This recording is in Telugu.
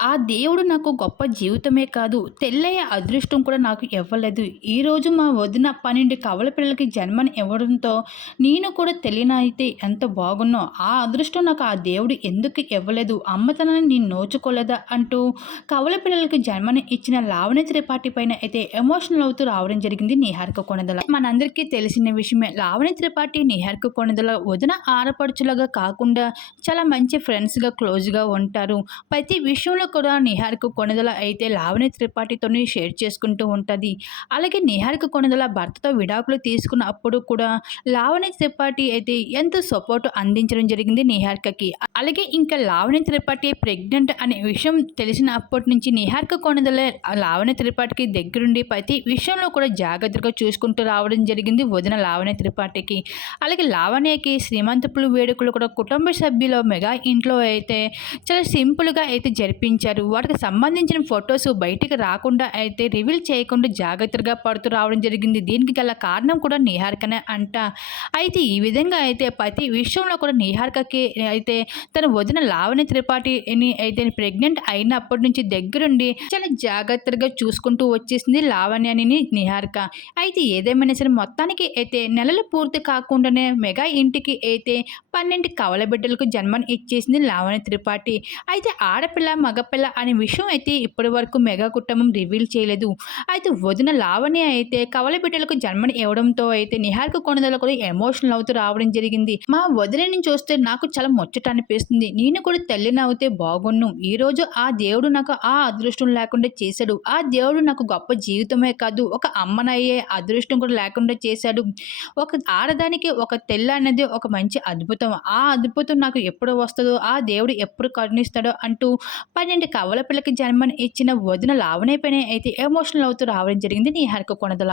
ఆ దేవుడు నాకు గొప్ప జీవితమే కాదు. తెల్లయ్య అదృష్టం కూడా నాకు ఇవ్వలేదు. ఈరోజు మా వదిన పన్నెండు కవల పిల్లలకి జన్మని ఇవ్వడంతో నేను కూడా తెలియన అయితే ఎంత బాగున్నో ఆ అదృష్టం నాకు ఆ దేవుడు ఎందుకు ఇవ్వలేదు? అమ్మతనాన్ని నేను నోచుకోలేదా? అంటూ కవల పిల్లలకి జన్మని ఇచ్చిన లావణ్య త్రిపాఠి పైన అయితే ఎమోషనల్ అవుతూ రావడం జరిగింది నిహారిక కొనదల. మనందరికీ తెలిసిన విషయమే లావణ్య త్రిపాఠి నిహారిక కొనదల వదిన ఆడపడుచులాగా కాకుండా చాలా మంచి ఫ్రెండ్స్గా క్లోజ్గా ఉంటారు. ప్రతి విషయంలో కూడా నిహారిక కొనదల అయితే లావణ్య త్రిపాఠితోని షేర్ చేసుకుంటూ ఉంటుంది. అలాగే నిహారిక కొనదల భర్తతో విడాకులు తీసుకున్నప్పుడు కూడా లావణ్య త్రిపాఠి అయితే ఎంతో సపోర్ట్ అందించడం జరిగింది నిహారికకి. అలాగే ఇంకా లావణ్య త్రిపాఠి ప్రెగ్నెంట్ అనే విషయం తెలిసిన అప్పటి నుంచి నిహారిక కొనదల లావణ్య త్రిపాఠికి దగ్గరుండి ప్రతి విషయంలో కూడా జాగ్రత్తగా చూసుకుంటూ రావడం జరిగింది వదిన లావణ్య త్రిపాఠికి. అలాగే లావణ్యకి శ్రీమంతపులు వేడుకలు కూడా కుటుంబ సభ్యుల మెగా ఇంట్లో అయితే చాలా సింపుల్గా అయితే జరిపించారు. వాటికి సంబంధించిన ఫొటోస్ బయటికి రాకుండా అయితే రివీల్ చేయకుండా జాగ్రత్తగా పడుతూ రావడం జరిగింది. దీనికి గల కారణం కూడా నిహారికనే అంట. అయితే ఈ విధంగా అయితే ప్రతి విషయంలో కూడా నిహారికకి అయితే తన వదిన లావణ్య త్రిపాఠిని అయితే ప్రెగ్నెంట్ అయినప్పటి నుంచి దగ్గరుండి చాలా జాగ్రత్తగా చూసుకుంటూ వచ్చేసింది లావణ్యని నిహారిక. అయితే ఏదేమైనా సరే మొత్తానికి అయితే నెలలు పూర్తి కాకుండానే మెగా ఇంటికి అయితే పన్నెండు కవల బిడ్డలకు జన్మని ఇచ్చేసింది లావణ్య త్రిపాఠి. అయితే ఆడపిల్ల మగ మగపిల్ల అనే విషయం అయితే ఇప్పటి వరకు మెగా కుటుంబం రివీల్ చేయలేదు. అయితే వదిన లావణ్య అయితే కవల బిడ్డలకు జన్మని ఇవ్వడంతో అయితే నిహారిక కొనుదల కూడా ఎమోషనల్ అవుతూ రావడం జరిగింది. మా వదినని చూస్తే నాకు చాలా ముచ్చట అనిపిస్తుంది. నేను కూడా తల్లిని అవుతే బాగున్ను. ఈ రోజు ఆ దేవుడు నాకు ఆ అదృష్టం లేకుండా చేశాడు. ఆ దేవుడు నాకు గొప్ప జీవితమే కాదు. ఒక అమ్మనయ్యే అదృష్టం కూడా లేకుండా చేశాడు. ఒక ఆడదానికి ఒక తెల్ల అనేది ఒక మంచి అద్భుతం. ఆ అద్భుతం నాకు ఎప్పుడు వస్తుందో ఆ దేవుడు ఎప్పుడు కరుణిస్తాడో అంటూ పన్నెండు కవల పిల్లకి జన్మని ఇచ్చిన వదిన లావణ్య పైన అయితే ఎమోషనల్ అవుతూ రావడం జరిగింది. నీ కొనదల